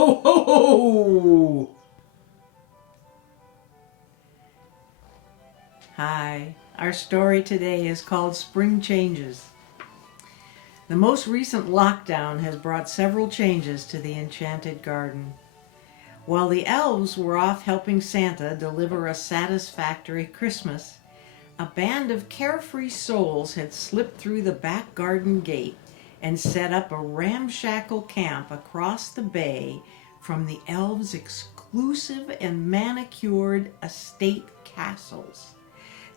ho, ho, ho! Hi, our story today is called Spring Changes. The most recent lockdown has brought several changes to the Enchanted Garden. While the elves were off helping Santa deliver a satisfactory Christmas, a band of carefree souls had slipped through the back garden gate and set up a ramshackle camp across the bay from the elves' exclusive and manicured estate castles.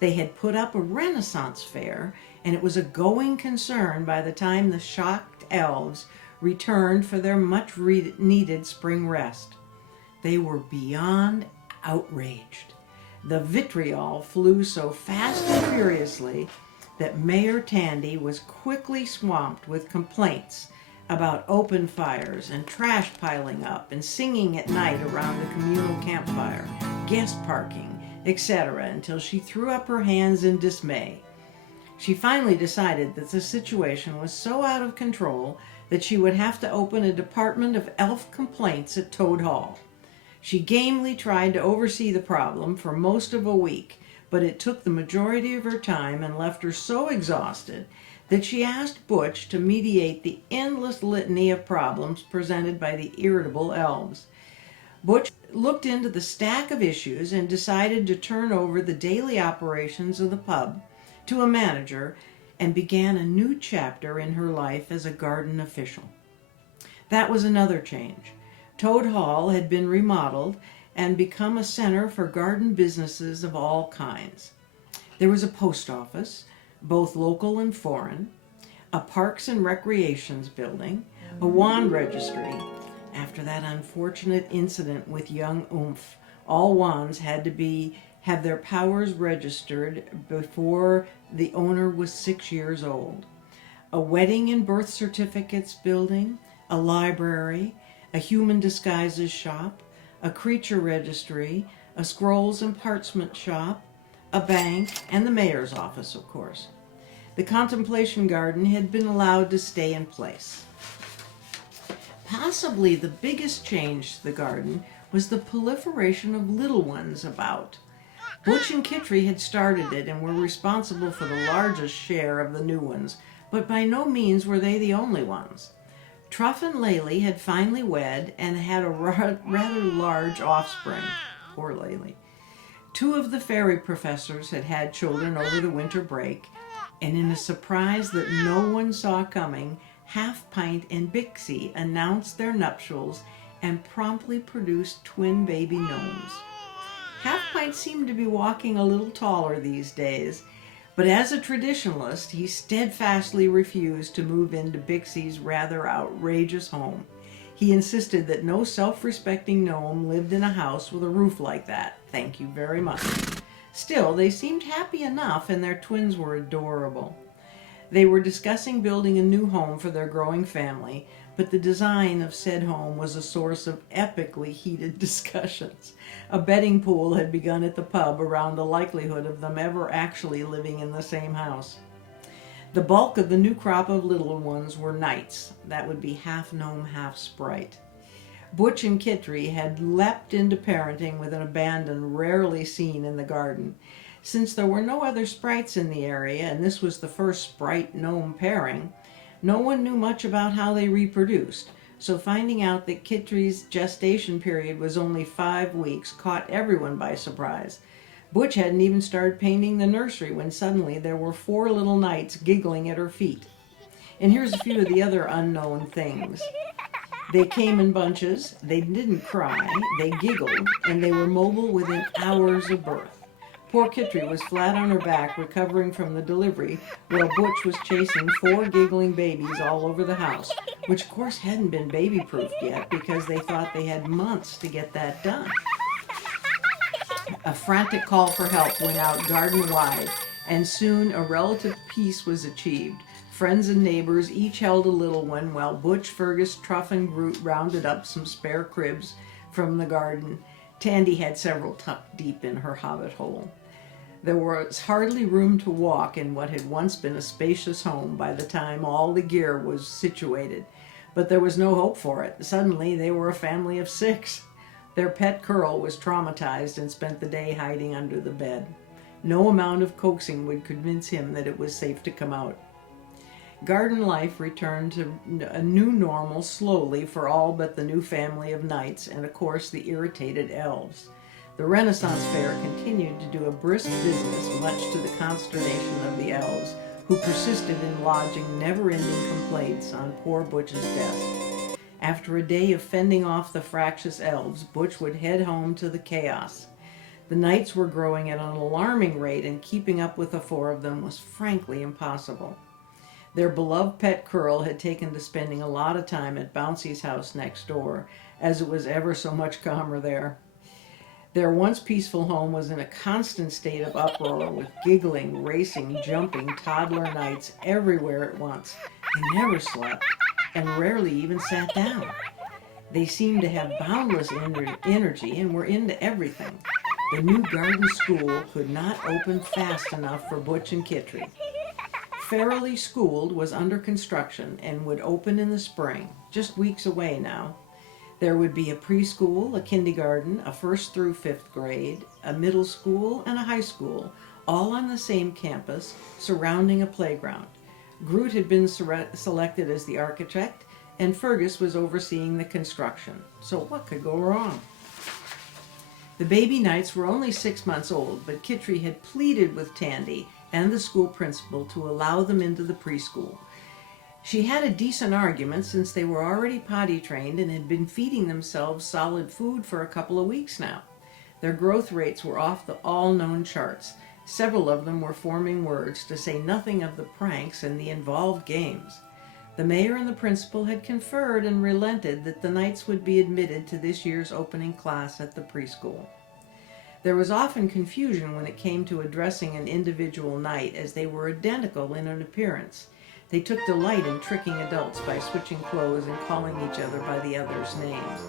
They had put up a Renaissance fair, and it was a going concern by the time the shocked elves returned for their much-needed spring rest. They were beyond outraged. The vitriol flew so fast and furiously that Mayor Tandy was quickly swamped with complaints about open fires and trash piling up and singing at night around the communal campfire, guest parking, etc., until she threw up her hands in dismay. She finally decided that the situation was so out of control that she would have to open a department of elf complaints at Toad Hall. She gamely tried to oversee the problem for most of a week, but it took the majority of her time and left her so exhausted that she asked Butch to mediate the endless litany of problems presented by the irritable elves. Butch looked into the stack of issues and decided to turn over the daily operations of the pub to a manager and began a new chapter in her life as a garden official. That was another change. Toad Hall had been remodeled and become a center for garden businesses of all kinds. There was a post office, both local and foreign, a parks and recreations building, a wand registry. After that unfortunate incident with young Oomph, all wands had to have their powers registered before the owner was 6 years old. A wedding and birth certificates building, a library, a human disguises shop, a creature registry, a scrolls and parchment shop, a bank, and the mayor's office, of course. The contemplation garden had been allowed to stay in place. Possibly the biggest change to the garden was the proliferation of little ones about. Butch and Kittery had started it and were responsible for the largest share of the new ones, but by no means were they the only ones. Truff and Laylee had finally wed and had a rather large offspring. Poor Laylee. 2 of the fairy professors had had children over the winter break, and in a surprise that no one saw coming, Half Pint and Bixie announced their nuptials and promptly produced twin baby gnomes. Half Pint seemed to be walking a little taller these days, but as a traditionalist, he steadfastly refused to move into Bixie's rather outrageous home. He insisted that no self-respecting gnome lived in a house with a roof like that. Thank you very much. Still, they seemed happy enough, and their twins were adorable. They were discussing building a new home for their growing family, but the design of said home was a source of epically heated discussions. A betting pool had begun at the pub around the likelihood of them ever actually living in the same house. The bulk of the new crop of little ones were knights. That would be half gnome, half sprite. Butch and Kittery had leapt into parenting with an abandon rarely seen in the garden. Since there were no other sprites in the area, and this was the first sprite-gnome pairing, no one knew much about how they reproduced, so finding out that Kittery's gestation period was only 5 weeks caught everyone by surprise. Butch hadn't even started painting the nursery when suddenly there were 4 little knights giggling at her feet. And here's a few of the other unknown things. They came in bunches, they didn't cry, they giggled, and they were mobile within hours of birth. Poor Kittery was flat on her back recovering from the delivery while Butch was chasing 4 giggling babies all over the house, which of course hadn't been baby-proofed yet because they thought they had months to get that done. A frantic call for help went out garden-wide, and soon a relative peace was achieved. Friends and neighbors each held a little one while Butch, Fergus, Truff, and Groot rounded up some spare cribs from the garden. Tandy had several tucked deep in her hobbit hole. There was hardly room to walk in what had once been a spacious home by the time all the gear was situated. But there was no hope for it. Suddenly, they were a family of 6. Their pet Curl was traumatized and spent the day hiding under the bed. No amount of coaxing would convince him that it was safe to come out. Garden life returned to a new normal slowly for all but the new family of knights and, of course, the irritated elves. The Renaissance Fair continued to do a brisk business, much to the consternation of the elves, who persisted in lodging never-ending complaints on poor Butch's desk. After a day of fending off the fractious elves, Butch would head home to the chaos. The knights were growing at an alarming rate, and keeping up with the 4 of them was frankly impossible. Their beloved pet Curl had taken to spending a lot of time at Bouncy's house next door, as it was ever so much calmer there. Their once peaceful home was in a constant state of uproar, with giggling, racing, jumping toddler knights everywhere at once. They never slept, and rarely even sat down. They seemed to have boundless energy and were into everything. The new garden school could not open fast enough for Butch and Kitty. Fairly Schooled was under construction and would open in the spring, just weeks away now. There would be a preschool, a kindergarten, a 1st through 5th grade, a middle school, and a high school, all on the same campus, surrounding a playground. Groot had been selected as the architect, and Fergus was overseeing the construction. So what could go wrong? The baby knights were only 6 months old, but Kitty had pleaded with Tandy and the school principal to allow them into the preschool. She had a decent argument, since they were already potty trained and had been feeding themselves solid food for a couple of weeks now. Their growth rates were off the all-known charts. Several of them were forming words, to say nothing of the pranks and the involved games. The mayor and the principal had conferred and relented that the knights would be admitted to this year's opening class at the preschool. There was often confusion when it came to addressing an individual knight, as they were identical in an appearance. They took delight in tricking adults by switching clothes and calling each other by the other's names.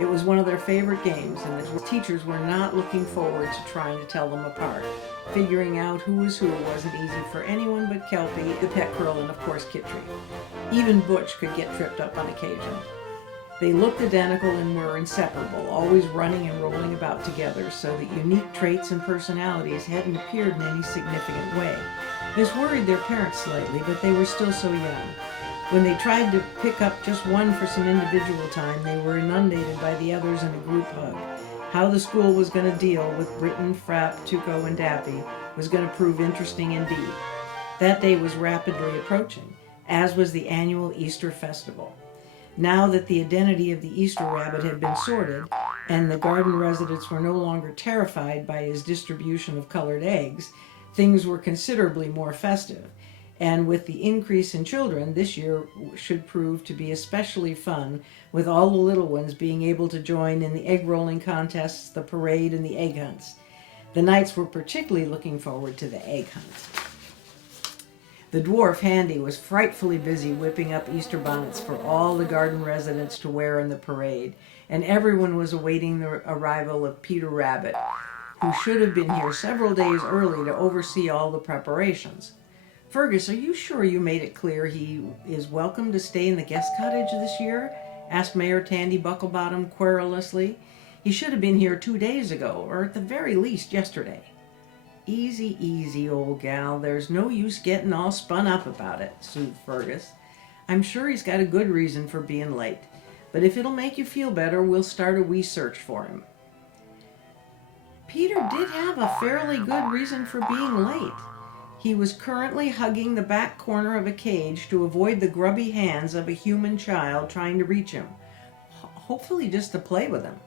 It was one of their favorite games, and the teachers were not looking forward to trying to tell them apart. Figuring out who was who wasn't easy for anyone but Kelpie, the pet Curl, and of course Kitty. Even Butch could get tripped up on occasion. They looked identical and were inseparable, always running and rolling about together, so that unique traits and personalities hadn't appeared in any significant way. This worried their parents slightly, but they were still so young. When they tried to pick up just one for some individual time, they were inundated by the others in a group hug. How the school was going to deal with Britain, Frapp, Tuco, and Dappy was going to prove interesting indeed. That day was rapidly approaching, as was the annual Easter festival. Now that the identity of the Easter rabbit had been sorted, and the garden residents were no longer terrified by his distribution of colored eggs, things were considerably more festive. And with the increase in children, this year should prove to be especially fun, with all the little ones being able to join in the egg rolling contests, the parade, and the egg hunts. The knights were particularly looking forward to the egg hunt. The dwarf Handy was frightfully busy whipping up Easter bonnets for all the garden residents to wear in the parade, and everyone was awaiting the arrival of Peter Rabbit, who should have been here several days early to oversee all the preparations. "Fergus, are you sure you made it clear he is welcome to stay in the guest cottage this year?" asked Mayor Tandy Bucklebottom querulously. "He should have been here 2 days ago, or at the very least yesterday." "Easy, easy, old gal. There's no use getting all spun up about it," soothed Fergus. "I'm sure he's got a good reason for being late. But if it'll make you feel better, we'll start a wee search for him." Peter did have a fairly good reason for being late. He was currently hugging the back corner of a cage to avoid the grubby hands of a human child trying to reach him, hopefully just to play with him.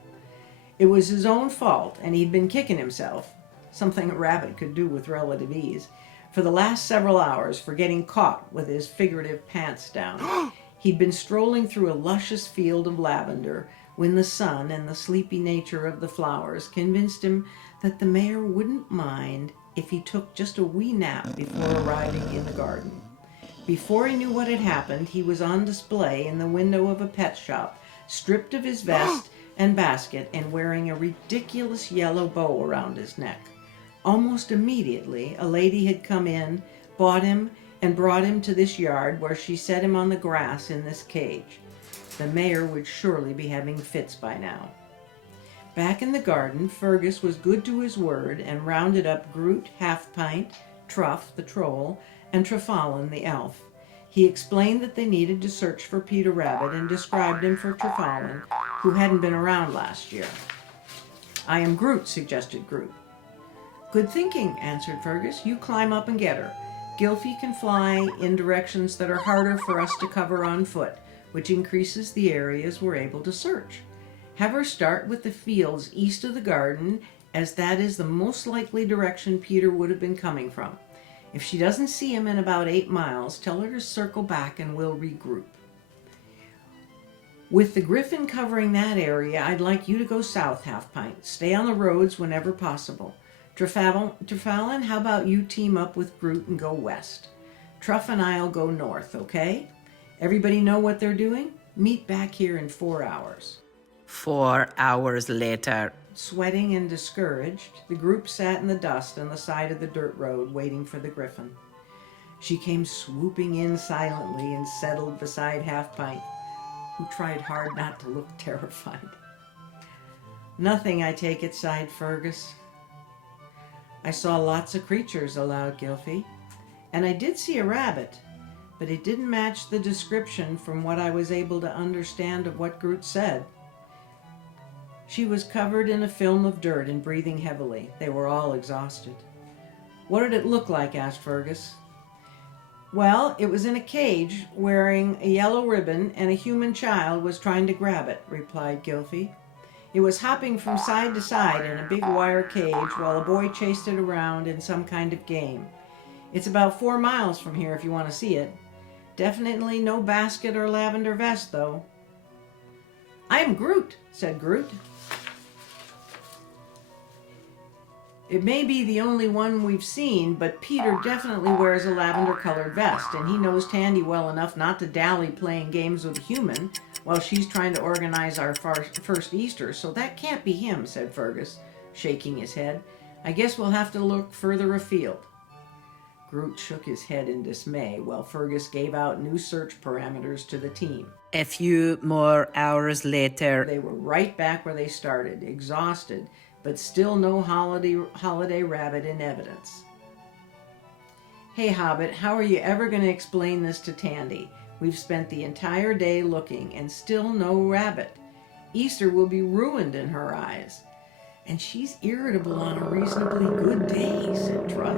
It was his own fault, and he'd been kicking himself, something a rabbit could do with relative ease, for the last several hours for getting caught with his figurative pants down. He'd been strolling through a luscious field of lavender when the sun and the sleepy nature of the flowers convinced him that the mayor wouldn't mind if he took just a wee nap before arriving in the garden. Before he knew what had happened, he was on display in the window of a pet shop, stripped of his vest and basket and wearing a ridiculous yellow bow around his neck. Almost immediately, a lady had come in, bought him, and brought him to this yard, where she set him on the grass in this cage. The mayor would surely be having fits by now. Back in the garden, Fergus was good to his word and rounded up Groot, Half-Pint, Truff, the troll, and Trefallen, the elf. He explained that they needed to search for Peter Rabbit and described him for Trefallen, who hadn't been around last year. "I am Groot," suggested Groot. "Good thinking," answered Fergus. "You climb up and get her. Gylfie can fly in directions that are harder for us to cover on foot, which increases the areas we're able to search. Have her start with the fields east of the garden, as that is the most likely direction Peter would have been coming from. If she doesn't see him in about 8 miles, tell her to circle back and we'll regroup. With the Griffin covering that area, I'd like you to go south, Half-Pint. Stay on the roads whenever possible. Trefallen, how about you team up with Groot and go west? Truff and I'll go north, okay? Everybody know what they're doing? Meet back here in 4 hours." 4 hours later. Sweating and discouraged, the group sat in the dust on the side of the dirt road waiting for the Griffin. She came swooping in silently and settled beside Half-Pint, who tried hard not to look terrified. "Nothing, I take it," sighed Fergus. "I saw lots of creatures," allowed Gylfie, "and I did see a rabbit, but it didn't match the description from what I was able to understand of what Groot said. She was covered in a film of dirt and breathing heavily. They were all exhausted." "What did it look like?" asked Fergus. "Well, it was in a cage, wearing a yellow ribbon, and a human child was trying to grab it," replied Gylfie. "It was hopping from side to side in a big wire cage while a boy chased it around in some kind of game. It's about 4 miles from here if you want to see it. Definitely no basket or lavender vest, though." "I am Groot," said Groot. "It may be the only one we've seen, but Peter definitely wears a lavender-colored vest, and he knows Tandy well enough not to dally playing games with a human while she's trying to organize our first Easter, so that can't be him," said Fergus, shaking his head. "I guess we'll have to look further afield." Groot shook his head in dismay while Fergus gave out new search parameters to the team. A few more hours later. They were right back where they started, exhausted, but still no holiday rabbit in evidence. "Hey, Hobbit, how are you ever going to explain this to Tandy? We've spent the entire day looking and still no rabbit. Easter will be ruined in her eyes. And she's irritable on a reasonably good day," said Truff.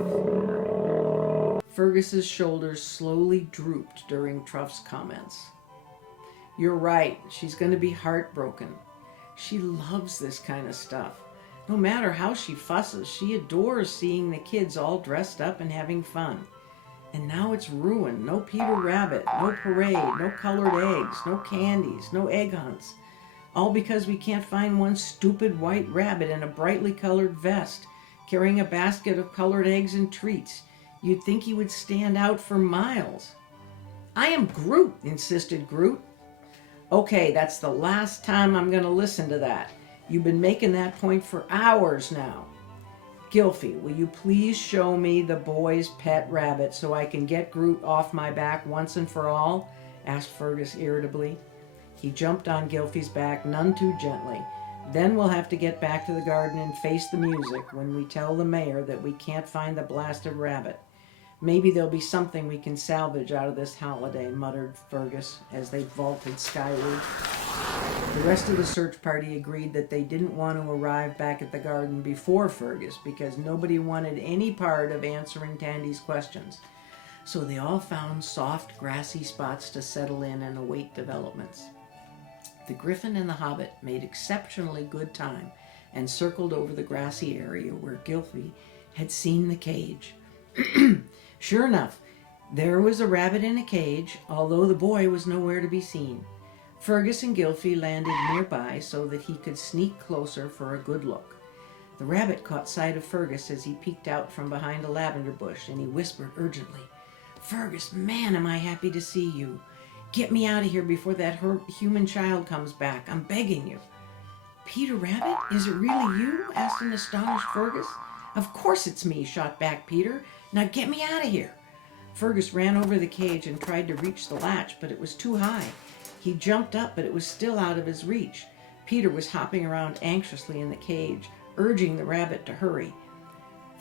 Fergus's shoulders slowly drooped during Truff's comments. "You're right. She's going to be heartbroken. She loves this kind of stuff. No matter how she fusses, she adores seeing the kids all dressed up and having fun. And now it's ruined. No Peter Rabbit, no parade, no colored eggs, no candies, no egg hunts. All because we can't find one stupid white rabbit in a brightly colored vest, carrying a basket of colored eggs and treats. You'd think he would stand out for miles." "I am Groot," insisted Groot. "Okay, that's the last time I'm going to listen to that. You've been making that point for hours now. Gylfie, will you please show me the boy's pet rabbit so I can get Groot off my back once and for all?" asked Fergus irritably. He jumped on Gylfie's back none too gently. "Then we'll have to get back to the garden and face the music when we tell the mayor that we can't find the blasted rabbit. Maybe there'll be something we can salvage out of this holiday," muttered Fergus as they vaulted skyward. The rest of the search party agreed that they didn't want to arrive back at the garden before Fergus because nobody wanted any part of answering Tandy's questions. So they all found soft, grassy spots to settle in and await developments. The Griffin and the Hobbit made exceptionally good time and circled over the grassy area where Gylfie had seen the cage. Sure enough, there was a rabbit in a cage, although the boy was nowhere to be seen. Fergus and Gylfie landed nearby so that he could sneak closer for a good look. The rabbit caught sight of Fergus as he peeked out from behind a lavender bush, and he whispered urgently, "Fergus, man, am I happy to see you. Get me out of here before that human child comes back. I'm begging you." "Peter Rabbit, is it really you?" asked an astonished Fergus. "Of course it's me," shot back Peter. "Now get me out of here." Fergus ran over the cage and tried to reach the latch, but it was too high. He jumped up, but it was still out of his reach. Peter was hopping around anxiously in the cage, urging the rabbit to hurry.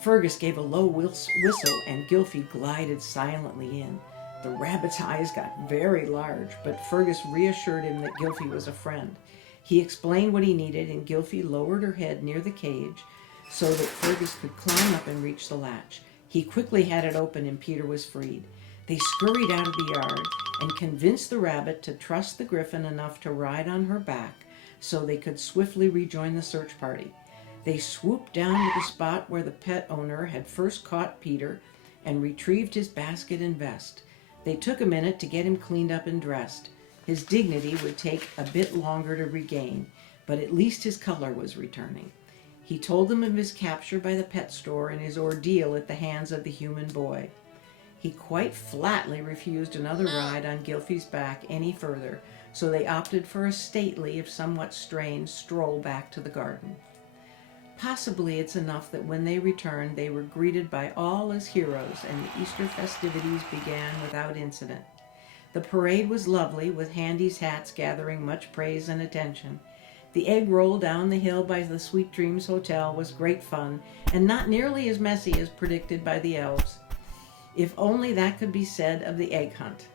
Fergus gave a low whistle, and Gylfie glided silently in. The rabbit's eyes got very large, but Fergus reassured him that Gylfie was a friend. He explained what he needed, and Gylfie lowered her head near the cage so that Fergus could climb up and reach the latch. He quickly had it open, and Peter was freed. They scurried out of the yard and convinced the rabbit to trust the griffin enough to ride on her back so they could swiftly rejoin the search party. They swooped down to the spot where the pet owner had first caught Peter and retrieved his basket and vest. They took a minute to get him cleaned up and dressed. His dignity would take a bit longer to regain, but at least his color was returning. He told them of his capture by the pet store and his ordeal at the hands of the human boy. He quite flatly refused another ride on Gylfie's back any further, so they opted for a stately, if somewhat strange, stroll back to the garden. Possibly it's enough that when they returned, they were greeted by all as heroes, and the Easter festivities began without incident. The parade was lovely, with Handy's hats gathering much praise and attention. The egg roll down the hill by the Sweet Dreams Hotel was great fun, and not nearly as messy as predicted by the elves. If only that could be said of the egg hunt.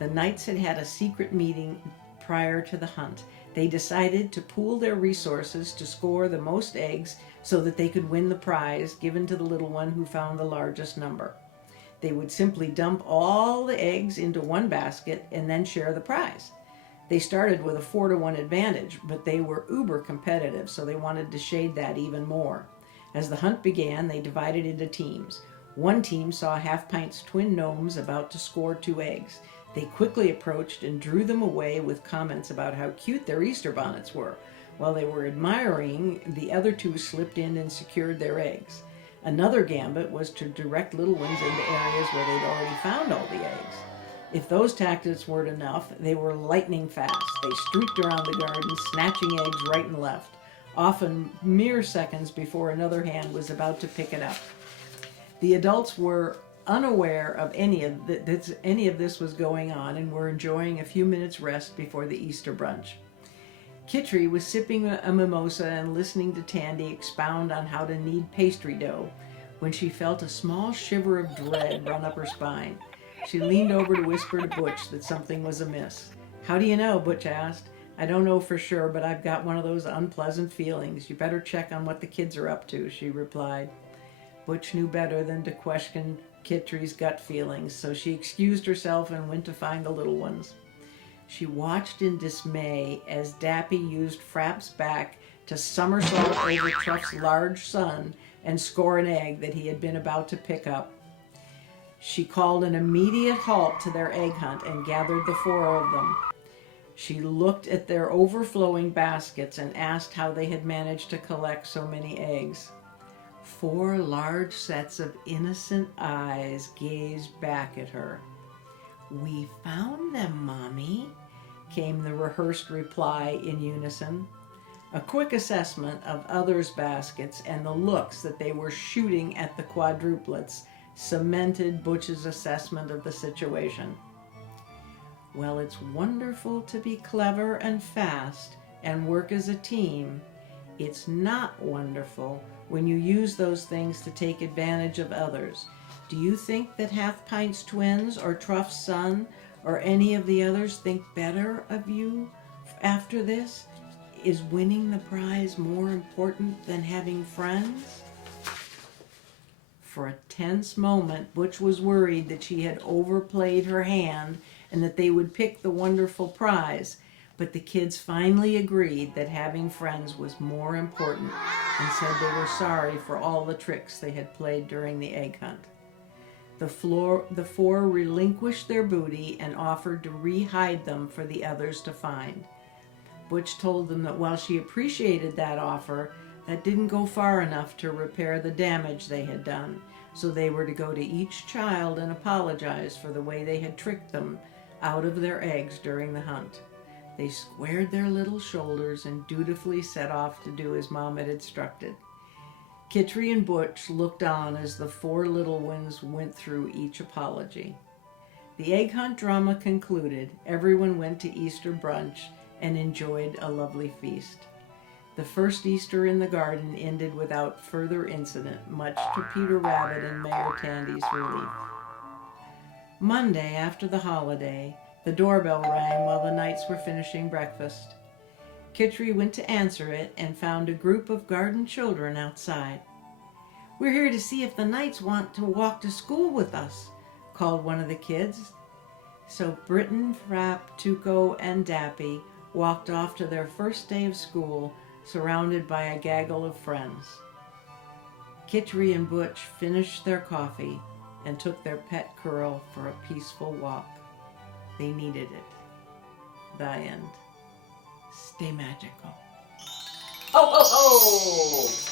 The knights had had a secret meeting prior to the hunt. They decided to pool their resources to score the most eggs so that they could win the prize given to the little one who found the largest number. They would simply dump all the eggs into one basket and then share the prize. They started with a 4-to-1 advantage, but they were uber competitive, so they wanted to shade that even more. As the hunt began, they divided into teams. One team saw Half-Pint's twin gnomes about to score 2 eggs. They quickly approached and drew them away with comments about how cute their Easter bonnets were. While they were admiring, the other 2 slipped in and secured their eggs. Another gambit was to direct little ones into areas where they'd already found all the eggs. If those tactics weren't enough, they were lightning fast. They streaked around the garden, snatching eggs right and left, often mere seconds before another hand was about to pick it up. The adults were unaware of any of this was going on and were enjoying a few minutes rest before the Easter brunch. Kitri was sipping a mimosa and listening to Tandy expound on how to knead pastry dough when she felt a small shiver of dread run up her spine. She leaned over to whisper to Butch that something was amiss. "How do you know?" Butch asked. "I don't know for sure, but I've got one of those unpleasant feelings. You better check on what the kids are up to," she replied. Butch knew better than to question Kitri's gut feelings, so she excused herself and went to find the little ones. She watched in dismay as Dappy used Frapp's back to somersault over Truff's large son and score an egg that he had been about to pick up. She called an immediate halt to their egg hunt and gathered the 4 of them. She looked at their overflowing baskets and asked how they had managed to collect so many eggs. 4 large sets of innocent eyes gazed back at her. "We found them, Mommy," came the rehearsed reply in unison. A quick assessment of others' baskets and the looks that they were shooting at the quadruplets cemented Butch's assessment of the situation. "Well, it's wonderful to be clever and fast and work as a team. It's not wonderful when you use those things to take advantage of others. Do you think that Half-Pint's twins or Truff's son or any of the others think better of you after this? Is winning the prize more important than having friends?" For a tense moment, Butch was worried that she had overplayed her hand and that they would pick the wonderful prize, but the kids finally agreed that having friends was more important and said they were sorry for all the tricks they had played during the egg hunt. The 4 relinquished their booty and offered to re-hide them for the others to find. Butch told them that while she appreciated that offer, that didn't go far enough to repair the damage they had done, so they were to go to each child and apologize for the way they had tricked them out of their eggs during the hunt. They squared their little shoulders and dutifully set off to do as Mom had instructed. Kitri and Butch looked on as the 4 little ones went through each apology. The egg hunt drama concluded. Everyone went to Easter brunch and enjoyed a lovely feast. The first Easter in the garden ended without further incident, much to Peter Rabbit and Mayor Tandy's relief. Monday, after the holiday, the doorbell rang while the Knights were finishing breakfast. Kitchery went to answer it and found a group of garden children outside. "We're here to see if the Knights want to walk to school with us," called one of the kids. So Britain, Frapp, Tuco, and Dappy walked off to their first day of school, surrounded by a gaggle of friends. Kitchery and Butch finished their coffee and took their pet Curl for a peaceful walk. They needed it. The end. Stay magical. Ho, ho, ho!